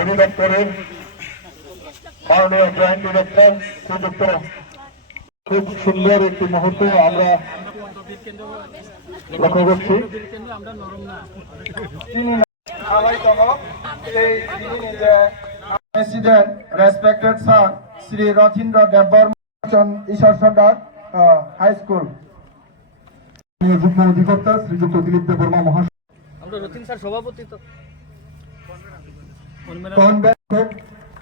অধিদপ্তরের মাননীয় joint director শ্রীযুক্ত খুব সুন্দর একটি মুহূর্ত আমরা লক্ষ্য করছি। President, respected sir, Sri Rathindra Debbbarma Ishar Sardar High School. যুগ্ম অধিকর্তা শ্রীযুক্ত দিলীপ দেববর্মা মহাশয়, আমরা রতিন স্যার সভাপতি তো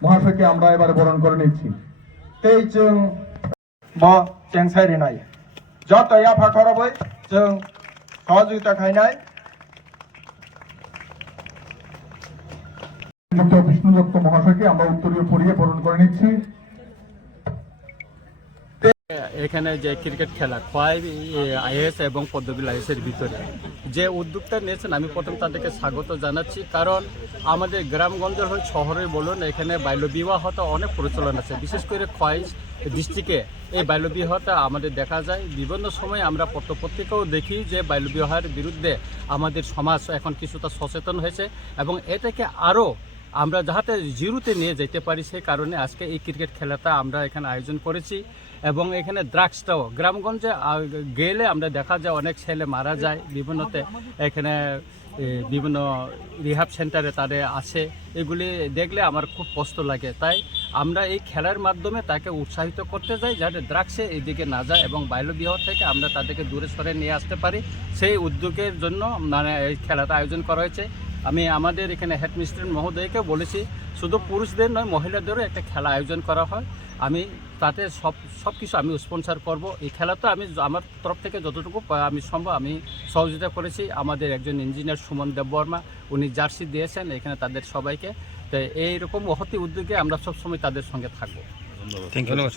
মহাশয়কে আমরা এবারে বরণ করে নিচ্ছি। Tei Chung Bo Cheng Sai Rinai. Joto Ya Phathoraboi Chung Sahajogita Khainai. শ্রীযুক্ত বিষ্ণুদত্ত মহাশয়কে আমরা উত্তরীয় পরিয়ে বরণ করে নিচ্ছি। এখানে যে ক্রিকেট খেলা খোয়াই আইএস এবং পদ্মবিল আইএসের ভিতরে যে উদ্যোগটা নিয়েছেন আমি প্রথম তাদেরকে স্বাগত জানাচ্ছি। কারণ আমাদের গ্রামগঞ্জের হয়ে শহরে বলুন এখানে বাল্যবিবাহটা অনেক প্রচলন আছে, বিশেষ করে খোয়াই ডিস্ট্রিক্টে এই বাল্যবিবাহটা আমাদের দেখা যায়। বিভিন্ন সময় আমরা পত্রপত্রিকাও দেখি যে বাল্যবিবাহের বিরুদ্ধে আমাদের সমাজ এখন কিছুটা সচেতন হয়েছে এবং এটাকে আরও আমরা যাতে জিরোতে নিয়ে যেতে পারি সেই কারণে আজকে এই ক্রিকেট খেলাটা আমরা এখানে আয়োজন করেছি। এবং এখানে ড্রাগসটাও গ্রামগঞ্জে গেলে আমরা দেখা যায় অনেক ছেলে মারা যায় বিভিন্নতে, এখানে বিভিন্ন রিহাব সেন্টারে তাদের আছে, এগুলি দেখলে আমার খুব কষ্ট লাগে। তাই আমরা এই খেলার মাধ্যমে তাকে উৎসাহিত করতে যাই যাতে ড্রাগসে এইদিকে না যায় এবং বাল্যবিবাহ থেকে আমরা তাদেরকে দূরে সরে নিয়ে আসতে পারি। সেই উদ্যোগের জন্য মানে এই খেলাটা আয়োজন করা হয়েছে। আমি আমাদের এখানে হেডমিস্ট্রেস মহোদয়কে বলেছি শুধু পুরুষদের নয় মহিলাদেরও একটা খেলা আয়োজন করা হয়, আমি তাতে সব কিছু আমি স্পন্সর করব। এই খেলাটা আমি আমার তরফ থেকে যতটুকু আমি সম্ভব আমি সহযোগিতা করেছি। আমাদের একজন ইঞ্জিনিয়ার সুমন দেববর্মা উনি জার্সি দিয়েছেন এখানে তাদের সবাইকে। তো এইরকম মহতি উদ্যোগে আমরা সবসময় তাদের সঙ্গে থাকবো। ধন্যবাদ।